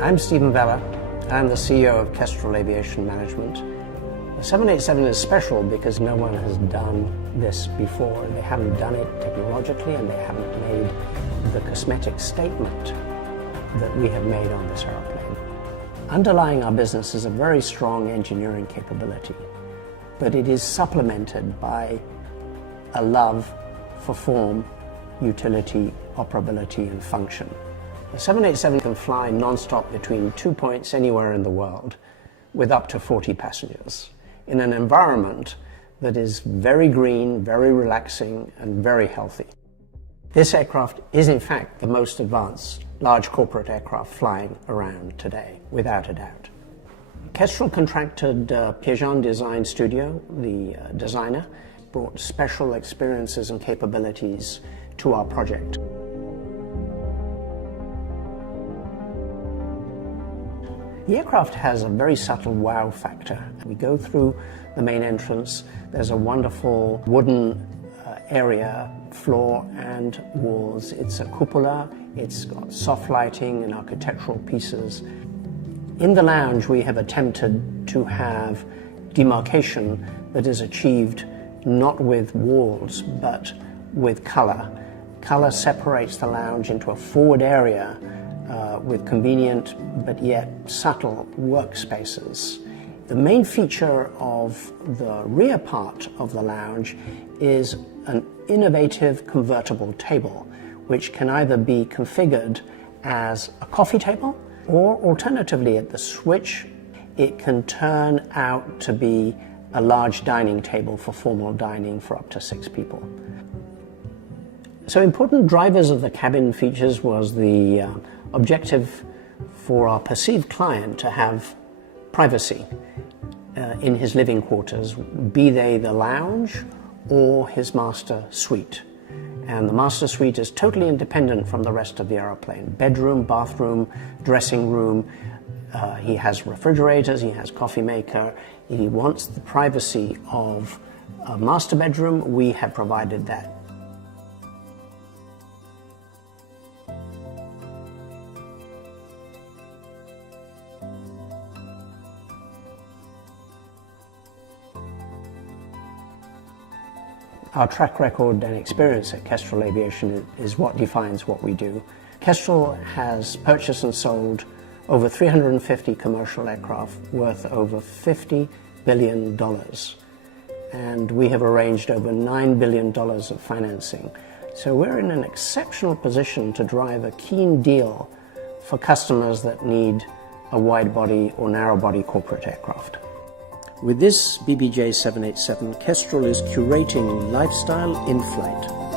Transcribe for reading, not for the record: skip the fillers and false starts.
I'm Stephen Vella. I'm the CEO of Kestrel Aviation Management. The 787 is special because no one has done this before. They haven't done it technologically, and they haven't made the cosmetic statement that we have made on this airplane. Underlying our business is a very strong engineering capability, but it is supplemented by a love for form, utility, operability, and function. The 787 can fly non-stop between 2 points anywhere in the world with up to 40 passengers in an environment that is very green, very relaxing, and very healthy. This aircraft is in fact the most advanced large corporate aircraft flying around today, without a doubt. Kestrel contracted Pigeon Design Studio, the designer, brought special experiences and capabilities to our project. The aircraft has a very subtle wow factor. We go through the main entrance. There's a wonderful wooden area, floor and walls. It's a cupola. It's got soft lighting and architectural pieces. In the lounge, we have attempted to have demarcation that is achieved not with walls, but with color. Color separates the lounge into a forward area with convenient but yet subtle workspaces. The main feature of the rear part of the lounge is an innovative convertible table, which can either be configured as a coffee table, or alternatively at the switch, it can turn out to be a large dining table for formal dining for up to 6 people. So important drivers of the cabin features was the objective for our perceived client to have privacy in his living quarters, be they the lounge or his master suite. And the master suite is totally independent from the rest of the aeroplane. Bedroom, bathroom, dressing room. He has refrigerators, he has coffee maker. He wants the privacy of a master bedroom. We have provided that. Our track record and experience at Kestrel Aviation is what defines what we do. Kestrel has purchased and sold over 350 commercial aircraft worth over $50 billion. And we have arranged over $9 billion of financing. So we're in an exceptional position to drive a keen deal for customers that need a wide body or narrow body corporate aircraft. With this BBJ 787, Kestrel is curating lifestyle in flight.